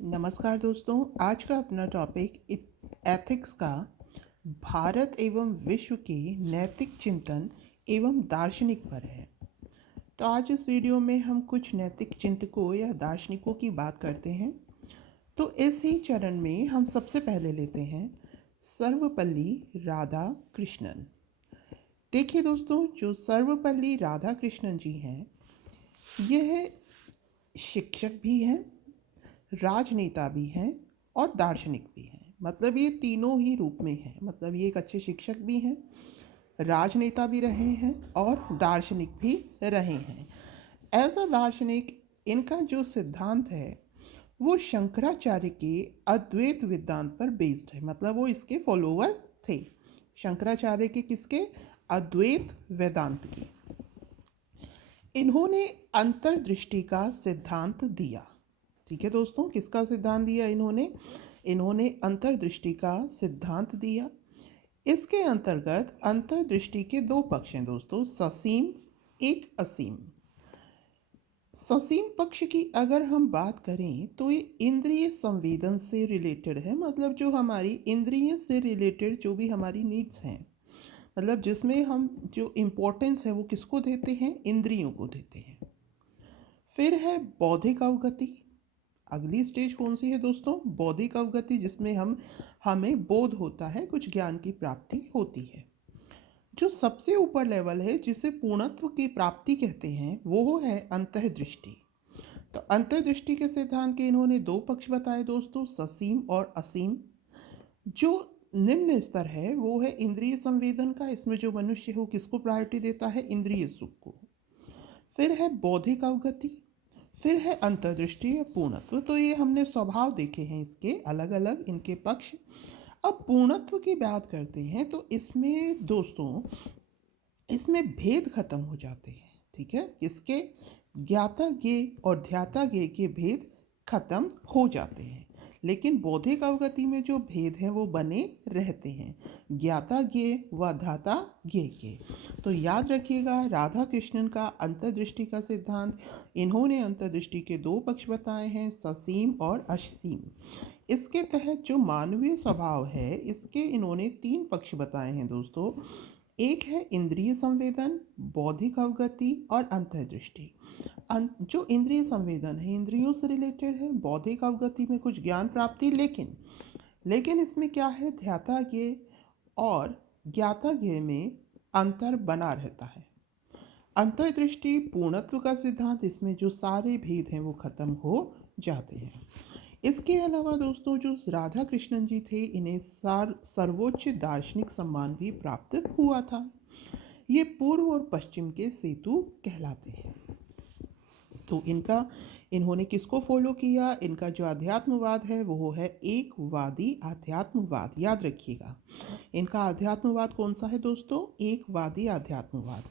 नमस्कार दोस्तों, आज का अपना टॉपिक एथिक्स का भारत एवं विश्व के नैतिक चिंतन एवं दार्शनिक पर है। तो आज इस वीडियो में हम कुछ नैतिक चिंतकों या दार्शनिकों की बात करते हैं। तो इस ही चरण में हम सबसे पहले लेते हैं सर्वपल्ली राधाकृष्णन। देखिए दोस्तों, जो सर्वपल्ली राधाकृष्णन जी हैं, यह शिक्षक भी हैं, राजनेता भी हैं और दार्शनिक भी हैं। मतलब ये तीनों ही रूप में हैं। मतलब ये एक अच्छे शिक्षक भी हैं, राजनेता भी रहे हैं और दार्शनिक भी रहे हैं। एज अ दार्शनिक इनका जो सिद्धांत है वो शंकराचार्य के अद्वैत वेदांत पर बेस्ड है। मतलब वो इसके फॉलोवर थे, शंकराचार्य के किसके? अद्वैत वेदांत के। इन्होंने अंतर्दृष्टि का सिद्धांत दिया। ठीक है दोस्तों, किसका सिद्धांत दिया इन्होंने अंतर्दृष्टि का सिद्धांत दिया। इसके अंतर्गत अंतर्दृष्टि के दो पक्ष हैं दोस्तों, ससीम एक असीम। ससीम पक्ष की अगर हम बात करें तो ये इंद्रिय संवेदन से रिलेटेड है। मतलब जो हमारी इंद्रिय से रिलेटेड जो भी हमारी नीड्स हैं, मतलब जिसमें हम जो इम्पोर्टेंस है वो किसको देते हैं? इंद्रियों को देते हैं। फिर है बौद्धिक अवगति। अगली स्टेज कौन सी है दोस्तों? बौद्धिक अवगति, जिसमें हमें बोध होता है, कुछ ज्ञान की प्राप्ति होती है। जो सबसे ऊपर लेवल है, जिसे पूर्णत्व की प्राप्ति कहते हैं, वो है अंतर्दृष्टि। तो अंतर्दृष्टि के सिद्धांत के इन्होंने दो पक्ष बताए दोस्तों, ससीम और असीम। जो निम्न स्तर है वो है इंद्रिय संवेदन का। इसमें जो मनुष्य है वो किसको प्रायोरिटी देता है? इंद्रिय सुख को। फिर है बौद्धिक अवगति, फिर है अंतर्दृष्टि या पूर्णत्व। तो ये हमने स्वभाव देखे हैं इसके अलग अलग, इनके पक्ष। अब पूर्णत्व की बात करते हैं तो इसमें दोस्तों, इसमें भेद खत्म हो जाते हैं। ठीक है, किसके? ज्ञाता ज्ञेय और ध्याता ज्ञेय के भेद खत्म हो जाते हैं। लेकिन बौद्धिक अवगति में जो भेद हैं वो बने रहते हैं, ज्ञाता ज्ञेय व धाता ज्ञेय के। तो याद रखिएगा राधा कृष्णन का अंतर्दृष्टि का सिद्धांत, इन्होंने अंतर्दृष्टि के दो पक्ष बताए हैं, ससीम और असीम। इसके तहत जो मानवीय स्वभाव है इसके इन्होंने तीन पक्ष बताए हैं दोस्तों। एक है इंद्रिय संवेदन, बौद्धिक अवगति और अंतर्दृष्टि। जो इंद्रिय संवेदन है, इंद्रियों से रिलेटेड है, बौद्धिक अवगति में कुछ ज्ञान प्राप्ति, लेकिन इसमें क्या है? ध्याता ज्ञेय और ज्ञाता ज्ञेय में अंतर बना रहता है। अंतर्दृष्टि पूर्णत्व का सिद्धांत, इसमें जो सारे भेद हैं वो खत्म हो जाते हैं। इसके अलावा दोस्तों, जो राधा कृष्णन जी थे, इन्हें सर्वोच्च दार्शनिक सम्मान भी प्राप्त हुआ था। ये पूर्व और पश्चिम के सेतु कहलाते हैं। तो इन्होंने किसको फॉलो किया? इनका जो अध्यात्मवाद है वो है एकवादी अध्यात्मवाद। याद रखिएगा, इनका अध्यात्मवाद कौन सा है दोस्तों? एकवादी अध्यात्मवाद।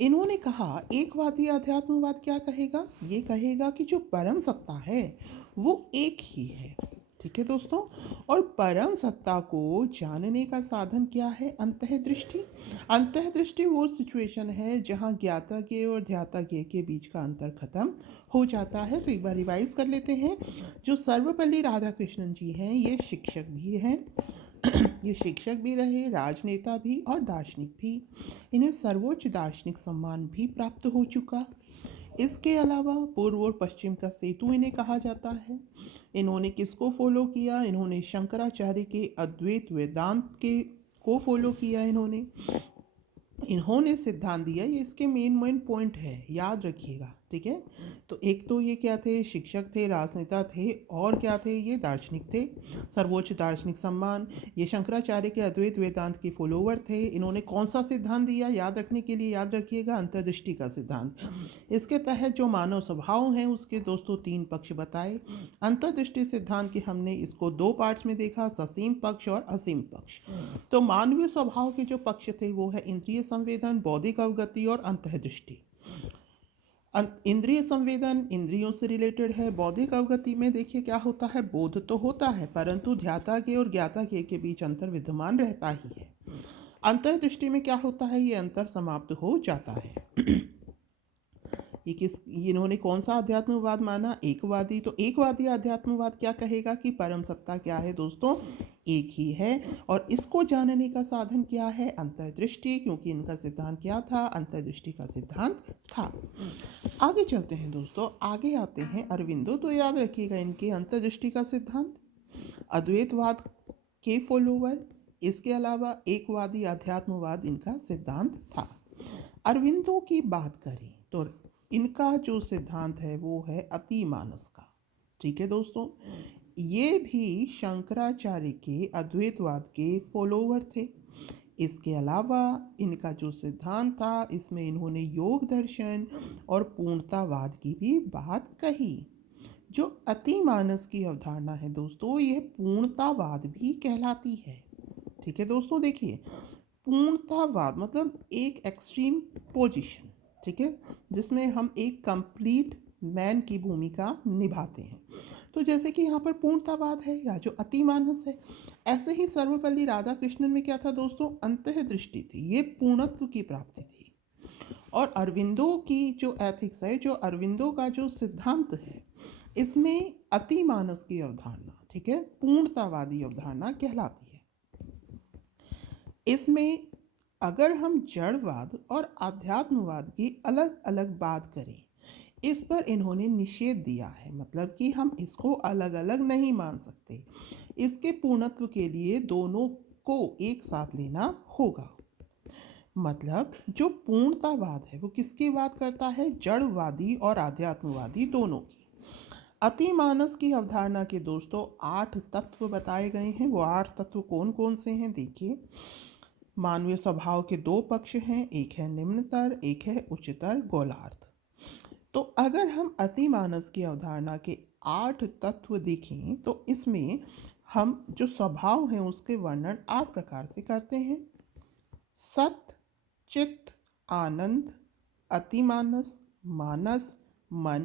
इन्होंने कहा, एकवादी अध्यात्मवाद क्या कहेगा? ये कहेगा कि जो परम सत्ता है वो एक ही है। ठीक है दोस्तों, और परम सत्ता को जानने का साधन क्या है? अंतर्दृष्टि। अंतर्दृष्टि वो सिचुएशन है जहाँ ज्ञाता के और ध्याता के बीच का अंतर खत्म हो जाता है। तो एक बार रिवाइज कर लेते हैं। जो सर्वपल्ली राधाकृष्णन जी हैं, ये शिक्षक भी हैं ये शिक्षक भी रहे, राजनेता भी और दार्शनिक भी। इन्हें सर्वोच्च दार्शनिक सम्मान भी प्राप्त हो चुका। इसके अलावा पूर्व और पश्चिम का सेतु इन्हें कहा जाता है। इन्होंने किसको फॉलो किया? इन्होंने शंकराचार्य के अद्वैत वेदांत के को फॉलो किया। इन्होंने सिद्धांत दिया। ये इसके मेन पॉइंट है, याद रखिएगा। ठीक है, तो एक तो ये क्या थे? शिक्षक थे, राजनेता थे, और क्या थे? ये दार्शनिक थे, सर्वोच्च दार्शनिक सम्मान। ये शंकराचार्य के अद्वैत वेदांत के फॉलोवर थे। इन्होंने कौन सा सिद्धांत दिया? याद रखने के लिए याद रखिएगा, अंतर्दृष्टि का सिद्धांत। इसके तहत जो मानव स्वभाव हैं उसके दोस्तों तीन पक्ष बताए। अंतर्दृष्टि सिद्धांत के हमने इसको दो पार्ट्स में देखा, ससीम पक्ष और असीम पक्ष। तो मानवीय स्वभाव के जो पक्ष थे वो है इंद्रिय संवेदन, बौद्धिक अवगति और अंतर्दृष्टि। इंद्रिय संवेदन इंद्रियों से रिलेटेड है। बौद्धिक अवगति में देखिए क्या होता है? बोध तो होता है, परंतु ध्याता के और ज्ञाता के बीच अंतर विद्यमान रहता ही है। अंतर्दृष्टि में क्या होता है? ये अंतर समाप्त हो जाता है। इन्होंने कौन सा अध्यात्मवाद माना? एकवादी। तो एकवादी अध्यात्मवाद क्या कहेगा कि परम सत्ता क्या है दोस्तों? एक ही है। और इसको जानने का साधन क्या है? अंतर्दृष्टि, क्योंकि इनका सिद्धांत क्या था? अंतर्दृष्टि का सिद्धांत था। आगे चलते हैं दोस्तों, आगे आते हैं अरविंदो। तो याद रखिएगा इनके अंतर्दृष्टि का सिद्धांत, अद्वैतवाद के फॉलोवर, इसके अलावा एकवादी अध्यात्मवाद इनका सिद्धांत था। अरविंदो की बात करें तो इनका जो सिद्धांत है वो है अतिमानस का। ठीक है दोस्तों, ये भी शंकराचार्य के अद्वैतवाद के फॉलोवर थे। इसके अलावा इनका जो सिद्धांत था, इसमें इन्होंने योग दर्शन और पूर्णतावाद की भी बात कही। जो अतिमानस की अवधारणा है दोस्तों, यह पूर्णतावाद भी कहलाती है। ठीक है दोस्तों, देखिए पूर्णतावाद मतलब एक एक्सट्रीम पोजीशन, ठीक है, जिसमें हम एक कंप्लीट मैन की भूमिका निभाते हैं। तो जैसे कि यहाँ पर पूर्णतावाद है या जो अतिमानस है, ऐसे ही सर्वपल्ली राधाकृष्णन में क्या था दोस्तों? अंतर्दृष्टि थी, ये पूर्णत्व की प्राप्ति थी। और अरविंदो की जो एथिक्स है, जो अरविंदो का जो सिद्धांत है, इसमें अतिमानस की अवधारणा, ठीक है, पूर्णतावादी अवधारणा कहलाती है। इसमें अगर हम जड़वाद और अध्यात्मवाद की अलग अलग बात करें, इस पर इन्होंने निषेध दिया है, मतलब कि हम इसको अलग अलग नहीं मान सकते। इसके पूर्णत्व के लिए दोनों को एक साथ लेना होगा। मतलब जो पूर्णतावाद है वो किसकी बात करता है? जड़वादी और आध्यात्मवादी दोनों की। अतिमानस की अवधारणा के दोस्तों 8 तत्व बताए गए हैं। वो 8 तत्व कौन कौन से हैं? देखिए, मानवीय स्वभाव के 2 पक्ष हैं, एक है निम्नतर, एक है उच्चतर गोलार्ध। तो अगर हम अतिमानस की अवधारणा के 8 तत्व देखें तो इसमें हम जो स्वभाव हैं उसके वर्णन 8 प्रकार से करते हैं: सत, चित्त, आनंद, अतिमानस, मानस, मन,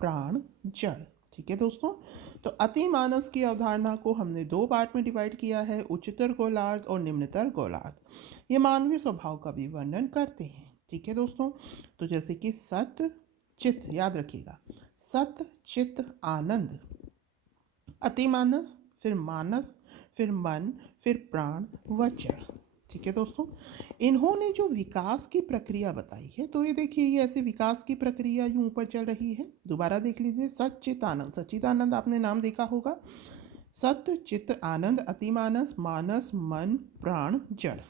प्राण, जड़। ठीक है दोस्तों, तो अतिमानस की अवधारणा को हमने 2 पार्ट में डिवाइड किया है, उच्चतर गोलार्ध और निम्नतर गोलार्ध। ये मानवीय स्वभाव का भी वर्णन करते हैं। ठीक है दोस्तों, तो जैसे कि सत चित्त, याद रखिएगा, सत चित्त आनंद, अतिमानस, फिर मानस, फिर मन, फिर प्राण व जड़। ठीक है दोस्तों, इन्होंने जो विकास की प्रक्रिया बताई है, तो ये देखिए ये ऐसे विकास की प्रक्रिया यूं ऊपर चल रही है। दोबारा देख लीजिए, सच्चिदानंद, सच्चिदानंद आपने नाम देखा होगा। सत्य चित्त आनंद, अतिमानस, मानस, मन, प्राण, जड़।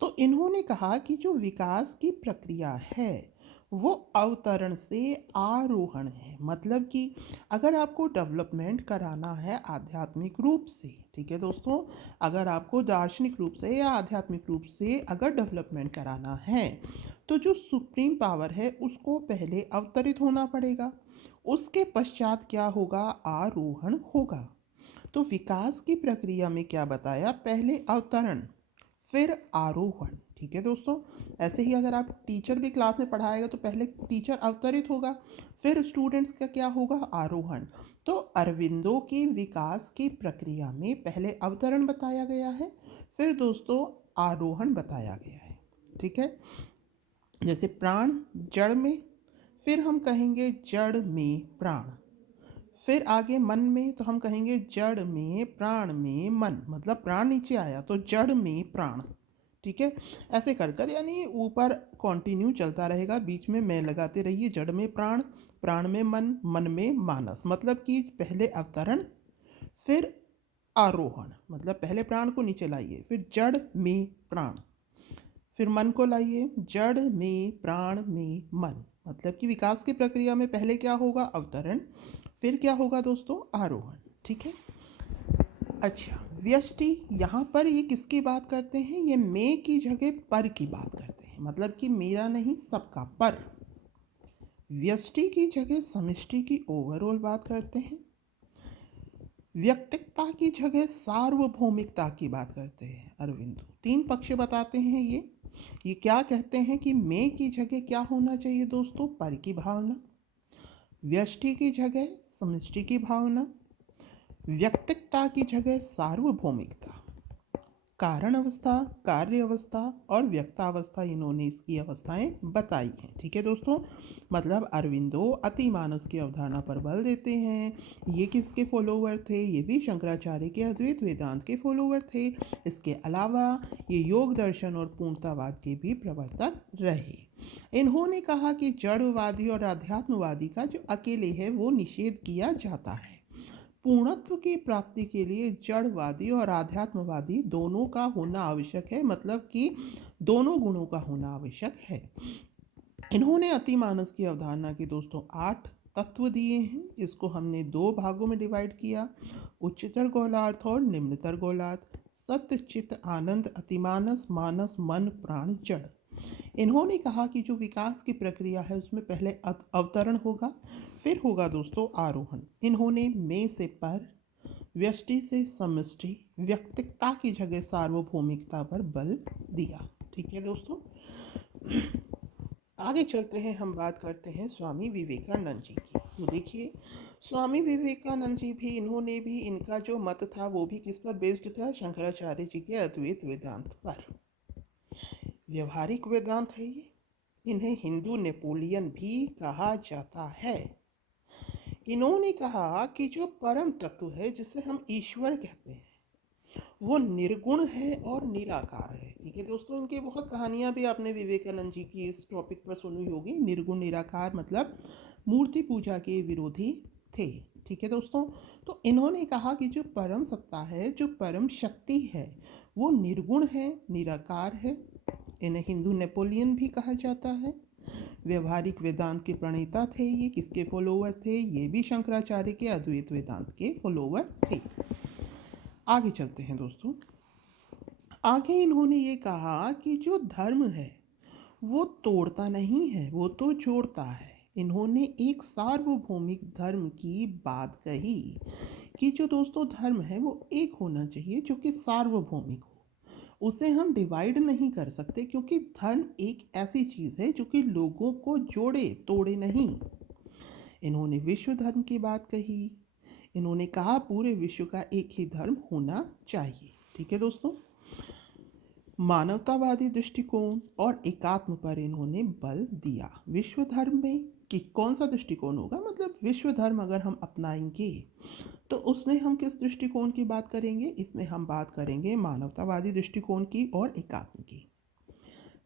तो इन्होंने कहा कि जो विकास की प्रक्रिया है वो अवतरण से आरोहण है। मतलब कि अगर आपको डेवलपमेंट कराना है आध्यात्मिक रूप से, ठीक है दोस्तों, अगर आपको दार्शनिक रूप से या आध्यात्मिक रूप से अगर डेवलपमेंट कराना है, तो जो सुप्रीम पावर है उसको पहले अवतरित होना पड़ेगा, उसके पश्चात क्या होगा? आरोहण होगा। तो विकास की प्रक्रिया में क्या बताया? पहले अवतरण, फिर आरोहण। ठीक है दोस्तों, ऐसे ही अगर आप टीचर भी क्लास में पढ़ाएगा तो पहले टीचर अवतरित होगा, फिर स्टूडेंट्स का क्या होगा? आरोहण। तो अरविंदो की विकास की प्रक्रिया में पहले अवतरण बताया गया है, फिर दोस्तों आरोहण बताया गया है। ठीक है, जैसे प्राण जड़ में, फिर हम कहेंगे जड़ में प्राण, फिर आगे मन में तो हम कहेंगे जड़ में प्राण में मन, मतलब प्राण नीचे आया तो जड़ में प्राण। ठीक है, ऐसे कर कर यानी ऊपर कंटिन्यू चलता रहेगा, बीच में मैं लगाते रहिए, जड़ में प्राण, प्राण में मन, मन में मानस। मतलब कि पहले अवतरण फिर आरोहण, मतलब पहले प्राण को नीचे लाइए, फिर जड़ में प्राण, फिर मन को लाइए, जड़ में प्राण में मन। मतलब कि विकास की प्रक्रिया में पहले क्या होगा? अवतरण, फिर क्या होगा दोस्तों? आरोहण। ठीक है, अच्छा, व्यष्टि यहाँ पर ये किसकी बात करते हैं? ये मैं की जगह पर की बात करते हैं, मतलब कि मेरा नहीं सबका पर। व्यष्टि की जगह समष्टि की ओवरऑल बात करते हैं। व्यक्तिकता की जगह सार्वभौमिकता की बात करते हैं अरविंदो। 3 पक्ष बताते हैं ये क्या कहते हैं कि मैं की जगह क्या होना चाहिए दोस्तों? पर की भावना, व्यष्टि की जगह समष्टि की भावना, व्यक्तिकता की जगह सार्वभौमिकता। कारण अवस्था, कार्य अवस्था और व्यक्तावस्था, इन्होंने इसकी अवस्थाएं बताई हैं। ठीक है दोस्तों, मतलब अरविंदो अतिमानस की अवधारणा पर बल देते हैं। ये किसके फॉलोवर थे? ये भी शंकराचार्य के अद्वैत वेदांत के फॉलोवर थे। इसके अलावा ये योग दर्शन और पूर्णतावाद के भी प्रवर्तक रहे। इन्होंने कहा कि जड़वादी और अध्यात्मवादी का जो अकेले है वो निषेध किया जाता है। पूर्णत्व की प्राप्ति के लिए जड़वादी और आध्यात्मवादी दोनों का होना आवश्यक है, मतलब कि दोनों गुणों का होना आवश्यक है। इन्होंने अतिमानस की अवधारणा के दोस्तों 8 तत्व दिए हैं। इसको हमने 2 भागों में डिवाइड किया, उच्चतर गौलार्थ और निम्नतर गौलार्थ। सत्य, चित्त, आनंद, अतिमानस, मानस, मन, प्राण, जड़। इन्होंने कहा कि जो विकास की प्रक्रिया है उसमें पहले अवतरण होगा, फिर होगा दोस्तों आरोहण। इन्होंने में से पर, व्यष्टि से समष्टि, व्यक्तिकता की जगह सार्वभौमिकता पर बल दिया। ठीक है दोस्तों, आगे चलते हैं, हम बात करते हैं स्वामी विवेकानंद जी की। तो देखिए, स्वामी विवेकानंद जी भी, इन्होंने भी, इनका जो मत था वो भी किस पर बेस्ड था? शंकराचार्य जी के अद्वैत वेदांत पर। व्यवहारिक वेदांत है ये। इन्हें हिंदू नेपोलियन भी कहा जाता है। इन्होंने कहा कि जो परम तत्व है जिसे हम ईश्वर कहते हैं वो निर्गुण है और निराकार है। ठीक है दोस्तों, इनकी बहुत कहानियां भी आपने विवेकानंद जी की इस टॉपिक पर सुनी होगी। निर्गुण निराकार मतलब मूर्ति पूजा के विरोधी थे। ठीक है दोस्तों, तो इन्होंने कहा कि जो परम सत्ता है, जो परम शक्ति है, वो निर्गुण है, निराकार है। इन्हें हिंदू नेपोलियन भी कहा जाता है। व्यवहारिक वेदांत के प्रणेता थे ये। किसके फॉलोवर थे? ये भी शंकराचार्य के अद्वैत वेदांत के फॉलोवर थे। आगे चलते हैं दोस्तों, आगे इन्होंने ये कहा कि जो धर्म है वो तोड़ता नहीं है, वो तो जोड़ता है। इन्होंने एक सार्वभौमिक धर्म की बात कही कि जो दोस्तों धर्म है वो एक होना चाहिए जो कि सार्वभौमिक हो, उसे हम डिवाइड नहीं कर सकते, क्योंकि धर्म एक ऐसी चीज़ है जो कि लोगों को जोड़े, तोड़े नहीं। इन्होंने विश्व धर्म की बात कही। इन्होंने कहा पूरे विश्व का एक ही धर्म होना चाहिए। ठीक है दोस्तों, मानवतावादी दृष्टिकोण और एकात्म पर इन्होंने बल दिया। विश्व धर्म में कि कौन सा दृष्टिकोण होगा, मतलब विश्व धर्म अगर हम अपनाएंगे तो उसमें हम किस दृष्टिकोण की बात करेंगे? इसमें हम बात करेंगे मानवतावादी दृष्टिकोण की और एकात्म की।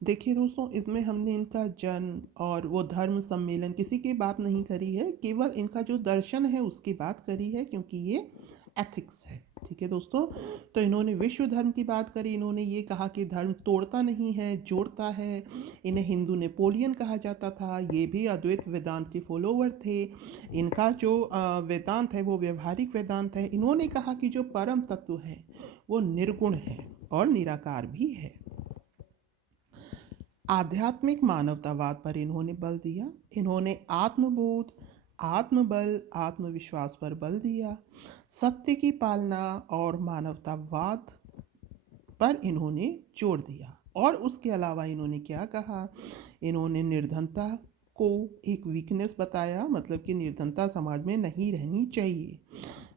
देखिए दोस्तों, इसमें हमने इनका जन्म और वो धर्म सम्मेलन किसी की बात नहीं करी है, केवल इनका जो दर्शन है उसकी बात करी है, क्योंकि ये एथिक्स है। ठीक है दोस्तों, तो इन्होंने विश्व धर्म की बात करी। इन्होंने ये कहा कि धर्म तोड़ता नहीं है, जोड़ता है। इन्हें हिंदू नेपोलियन कहा जाता था। ये भी अद्वैत वेदांत के फॉलोवर थे। इनका जो वेदांत है वो व्यवहारिक वेदांत है। इन्होंने कहा कि जो परम तत्व है वो निर्गुण है और निराकार भी है। आध्यात्मिक मानवतावाद पर इन्होंने बल दिया। इन्होंने आत्मबोध, आत्मबल, आत्मविश्वास पर बल दिया। सत्य की पालना और मानवतावाद पर इन्होंने जोर दिया। और उसके अलावा इन्होंने क्या कहा? इन्होंने निर्धनता को एक वीकनेस बताया, मतलब कि निर्धनता समाज में नहीं रहनी चाहिए।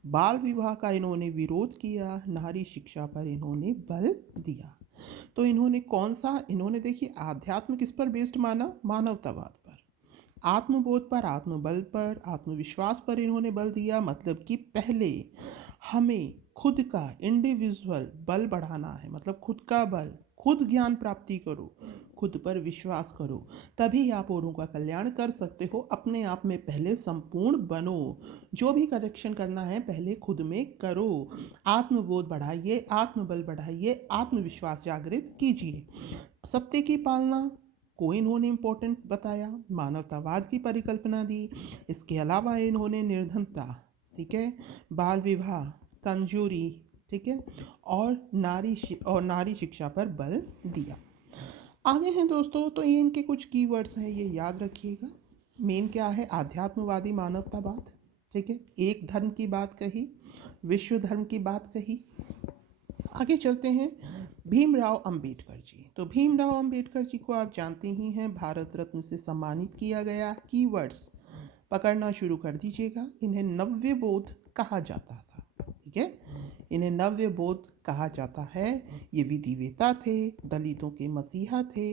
बाल विवाह का इन्होंने विरोध किया। नारी शिक्षा पर इन्होंने बल दिया। तो इन्होंने कौन सा, इन्होंने देखिए आध्यात्म किस पर बेस्ड माना? मानवतावाद पर। आत्मबोध पर, आत्मबल पर, आत्मविश्वास पर इन्होंने बल दिया, मतलब कि पहले हमें खुद का इंडिविजुअल बल बढ़ाना है, मतलब खुद का बल, खुद ज्ञान प्राप्ति करो, खुद पर विश्वास करो, तभी आप औरों का कल्याण कर सकते हो। अपने आप में पहले संपूर्ण बनो। जो भी करेक्शन करना है पहले खुद में करो। आत्मबोध बढ़ाइए, आत्मबल बढ़ाइए, आत्मविश्वास जागृत कीजिए। सत्य की पालना को इन्होंने इम्पोर्टेंट बताया, मानवतावाद की परिकल्पना दी। इसके अलावा इन्होंने निर्धनता, ठीक है, बाल विवाह, कमजोरी, ठीक है, और नारी शिक्षा पर बल दिया। आगे हैं दोस्तों, तो ये इनके कुछ कीवर्ड्स हैं, ये याद रखिएगा। मेन क्या है? आध्यात्मवादी मानवतावाद, ठीक है, एक धर्म की बात कही, विश्व धर्म की बात कही। आगे चलते हैं, भीमराव अंबेडकर जी। तो भीमराव अंबेडकर जी को आप जानते ही हैं, भारत रत्न से सम्मानित किया गया। कीवर्ड्स पकड़ना शुरू कर दीजिएगा। इन्हें नव्य बोध कहा जाता था। ठीक है, इन्हें नव्य बोध कहा जाता है ये विधिवेता थे, दलितों के मसीहा थे।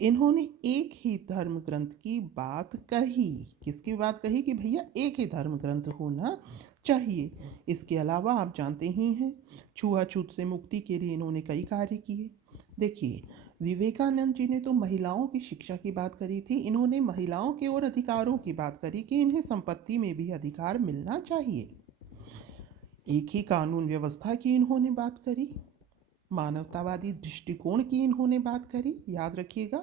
इन्होंने एक ही धर्म ग्रंथ की बात कही। किसकी बात कही कि भैया एक ही धर्म ग्रंथ होना चाहिए। इसके अलावा आप जानते ही हैं छुआछूत से मुक्ति के लिए इन्होंने कई कार्य किए। देखिए, विवेकानंद जी ने तो महिलाओं की शिक्षा की बात करी थी, इन्होंने महिलाओं के और अधिकारों की बात करी कि इन्हें संपत्ति में भी अधिकार मिलना चाहिए। एक ही कानून व्यवस्था की इन्होंने बात करी। मानवतावादी दृष्टिकोण की इन्होंने बात करी, याद रखिएगा,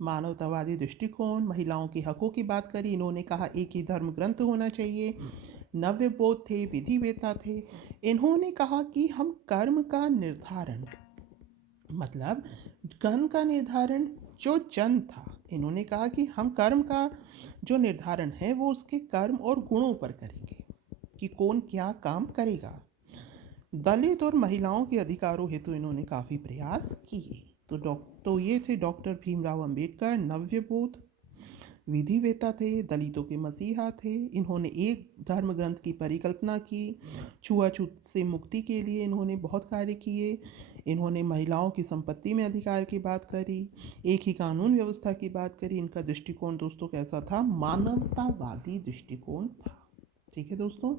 मानवतावादी दृष्टिकोण, महिलाओं के हकों की बात करी। इन्होंने कहा एक ही धर्म ग्रंथ होना चाहिए। नव्य बोध थे, विधिवेता थे। इन्होंने कहा कि हम कर्म का निर्धारण, मतलब कर्म का निर्धारण जो जन्म था, इन्होंने कहा कि हम कर्म का जो निर्धारण है वो उसके कर्म और गुणों पर करेंगे कि कौन क्या काम करेगा। दलित और महिलाओं के अधिकारों हेतु तो इन्होंने काफ़ी प्रयास किए। तो ये थे डॉक्टर भीमराव अंबेडकर। नव्य बोध, विधिवेता थे, दलितों के मसीहा थे। इन्होंने एक धर्म ग्रंथ की परिकल्पना की। छुआछूत से मुक्ति के लिए इन्होंने बहुत कार्य किए। इन्होंने महिलाओं की संपत्ति में अधिकार की बात करी, एक ही कानून व्यवस्था की बात करी। इनका दृष्टिकोण दोस्तों कैसा था? मानवतावादी दृष्टिकोण था। ठीक है दोस्तों,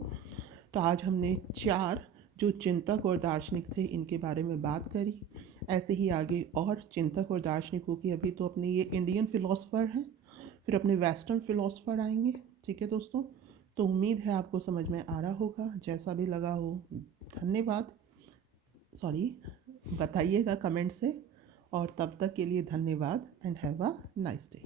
तो आज हमने 4 जो चिंतक और दार्शनिक थे इनके बारे में बात करी। ऐसे ही आगे और चिंतक और दार्शनिकों की, अभी तो अपने ये इंडियन फिलोसफर हैं, फिर अपने वेस्टर्न फिलोसफर आएंगे। ठीक है दोस्तों, तो उम्मीद है आपको समझ में आ रहा होगा। जैसा भी लगा हो धन्यवाद, सॉरी बताइएगा कमेंट से। और तब तक के लिए धन्यवाद and have a nice day.